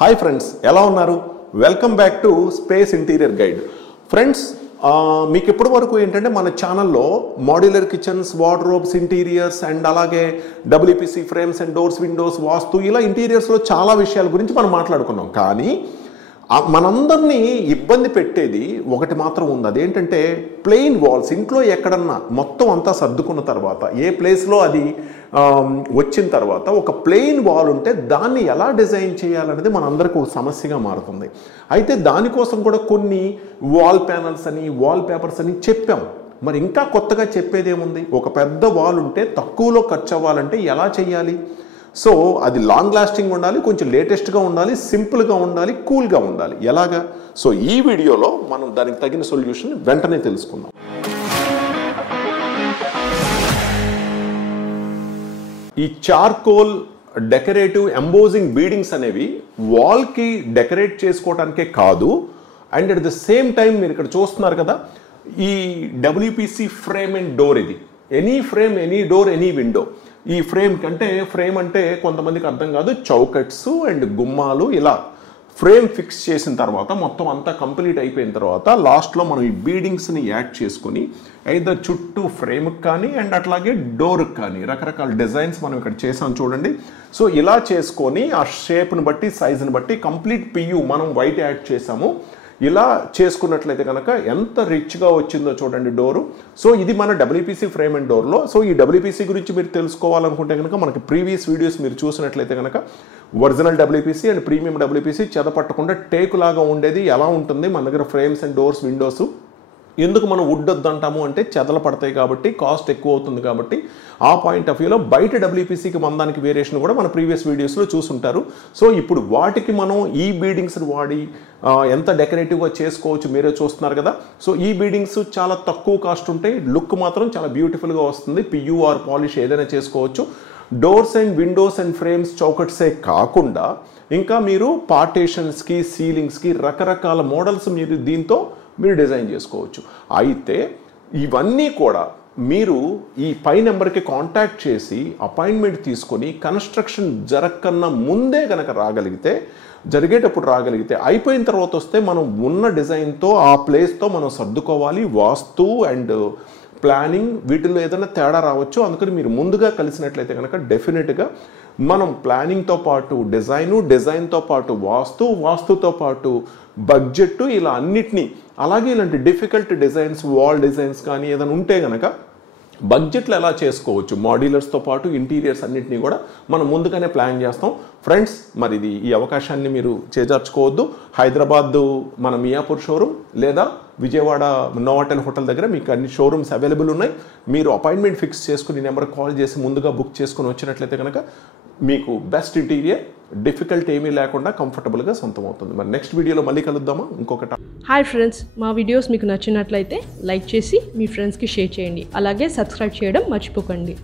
Hi friends, ఎలా ఉన్నారు? Welcome back to space interior guide. Friends, మీకు ఇప్పటి వరకు ఏంటంటే మన ఛానల్లో modular kitchens, wardrobes, interiors and అలాగే WPC frames and doors, windows, vastu ఇలా ఇంటీరియర్స్లో చాలా విషయాల గురించి మనం మాట్లాడుకున్నాం. కానీ మనందరినీ ఇబ్బంది పెట్టేది ఒకటి మాత్రం ఉంది. అదేంటంటే ప్లెయిన్ వాల్స్. ఇంట్లో ఎక్కడన్నా మొత్తం అంతా సర్దుకున్న తర్వాత ఏ ప్లేస్లో అది వచ్చిన తర్వాత ఒక ప్లెయిన్ వాల్ ఉంటే దాన్ని ఎలా డిజైన్ చేయాలనేది మనందరికీ ఒక సమస్యగా మారుతుంది. అయితే దానికోసం కూడా కొన్ని వాల్ ప్యానల్స్ అని, వాల్ పేపర్స్ అని చెప్పాం. మరి ఇంకా కొత్తగా చెప్పేది ఏముంది? ఒక పెద్ద వాల్ ఉంటే తక్కువలో ఖర్చు అవ్వాలంటే ఎలా చేయాలి? సో అది లాంగ్ లాస్టింగ్ ఉండాలి, కొంచెం లేటెస్ట్గా ఉండాలి, సింపుల్గా ఉండాలి, కూల్గా ఉండాలి. ఎలాగా? సో ఈ వీడియోలో మనం దానికి తగిన సొల్యూషన్ వెంటనే తెలుసుకుందాం. ఈ చార్కోల్ డెకరేటివ్ ఎంబోజింగ్ బీడింగ్స్ అనేవి వాల్కి డెకరేట్ చేసుకోవడానికే కాదు, and at the same time మీరు ఇక్కడ చూస్తున్నారు కదా, ఈ డబ్ల్యూపీసీ ఫ్రేమ్ అండ్ డోర్. ఇది any frame, any door, any window. ఈ ఫ్రేమ్ అంటే కొంతమందికి అర్థం కాదు, చౌకట్స్ అండ్ గుమ్మాలు. ఇలా ఫ్రేమ్ ఫిక్స్ చేసిన తర్వాత మొత్తం అంతా కంప్లీట్ అయిపోయిన తర్వాత లాస్ట్లో మనం ఈ బీడింగ్స్ని యాడ్ చేసుకుని ఐదర్ చుట్టూ ఫ్రేమ్కి కానీ అండ్ అట్లాగే డోర్కి కానీ రకరకాల డిజైన్స్ మనం ఇక్కడ చేసాం చూడండి. సో ఇలా చేసుకొని ఆ షేప్ని బట్టి, సైజుని బట్టి కంప్లీట్ పియు మనం వైట్ యాడ్ చేసాము. ఇలా చేసుకున్నట్లయితే కనుక ఎంత రిచ్గా వచ్చిందో చూడండి డోరు. సో ఇది మన డబ్ల్యూపీసీ ఫ్రేమ్ అండ్ డోర్లో. సో ఈ డబ్ల్యూపీసీ గురించి మీరు తెలుసుకోవాలనుకుంటే కనుక మనకి ప్రీవియస్ వీడియోస్ మీరు చూసినట్లయితే కనుక original WPC and premium WPC చెదపట్టకుండా టేకులాగా ఉండేది ఎలా ఉంటుంది మన దగ్గర ఫ్రేమ్స్ అండ్ డోర్స్, విండోస్. ఎందుకు మనం వుడ్ వద్దంటాము అంటే చెదలు పడతాయి కాబట్టి, కాస్ట్ ఎక్కువ అవుతుంది కాబట్టి. ఆ పాయింట్ ఆఫ్ వ్యూలో బయట డబ్ల్యూపీసీకి మందానికి వేరియేషన్ కూడా మన ప్రీవియస్ వీడియోస్లో చూసుంటారు. సో ఇప్పుడు వాటికి మనం ఈ బీడింగ్స్ని వాడి ఎంత డెకరేటివ్గా చేసుకోవచ్చు మీరే చూస్తున్నారు కదా. సో ఈ బీడింగ్స్ చాలా తక్కువ కాస్ట్ ఉంటాయి, లుక్ మాత్రం చాలా బ్యూటిఫుల్గా వస్తుంది. పియూఆర్ పాలిష్ ఏదైనా చేసుకోవచ్చు. Doors and windows and frames, చౌకట్సే కాకుండా ఇంకా మీరు పార్టీషన్స్కి, సీలింగ్స్కి రకరకాల మోడల్స్ మీరు డిజైన్ చేసుకోవచ్చు. అయితే ఇవన్నీ కూడా మీరు ఈ పై నెంబర్కి కాంటాక్ట్ చేసి అపాయింట్మెంట్ తీసుకొని కన్స్ట్రక్షన్ జరగకన్నా ముందే కనుక జరిగేటప్పుడు రాగలిగితే, అయిపోయిన తర్వాత వస్తే మనం ఉన్న డిజైన్తో ఆ ప్లేస్తో మనం సర్దుకోవాలి. వాస్తు అండ్ ప్లానింగ్ వీటిల్లో ఏదైనా తేడా రావచ్చు. అందుకని మీరు ముందుగా కలిసినట్లయితే కనుక డెఫినెట్గా మనం ప్లానింగ్తో పాటు డిజైన్తో పాటు వాస్తుతో పాటు బడ్జెట్, ఇలా అన్నిటినీ, అలాగే ఇలాంటి డిఫికల్ట్ డిజైన్స్, వాల్ డిజైన్స్ కానీ ఏదైనా ఉంటే కనుక బడ్జెట్లో ఎలా చేసుకోవచ్చు, మాడ్యులర్స్తో పాటు ఇంటీరియర్స్ అన్నింటినీ కూడా మనం ముందుగానే ప్లాన్ చేస్తాం. ఫ్రెండ్స్, మరి ఈ అవకాశాన్ని మీరు చేజార్చుకోవద్దు. హైదరాబాద్ మన మియాపూర్ షోరూమ్ లేదా విజయవాడ నోవాటెల్ హోటల్ దగ్గర మీకు అన్ని షోరూమ్స్ అవైలబుల్ ఉన్నాయి. మీరు అపాయింట్మెంట్ ఫిక్స్ చేసుకుని నెంబర్కి కాల్ చేసి ముందుగా బుక్ చేసుకుని వచ్చినట్లయితే కనుక మీకు బెస్ట్ ఇంటీరియర్, డిఫికల్ట్ ఏమీ లేకుండా కంఫర్టబుల్గా సొంతం అవుతుంది. మరి నెక్స్ట్ వీడియోలో మళ్ళీ కలుద్దామా ఇంకొకటి. హాయ్ ఫ్రెండ్స్, మా వీడియోస్ మీకు నచ్చినట్లయితే లైక్ చేసి మీ ఫ్రెండ్స్కి షేర్ చేయండి. అలాగే సబ్స్క్రైబ్ చేయడం మర్చిపోకండి.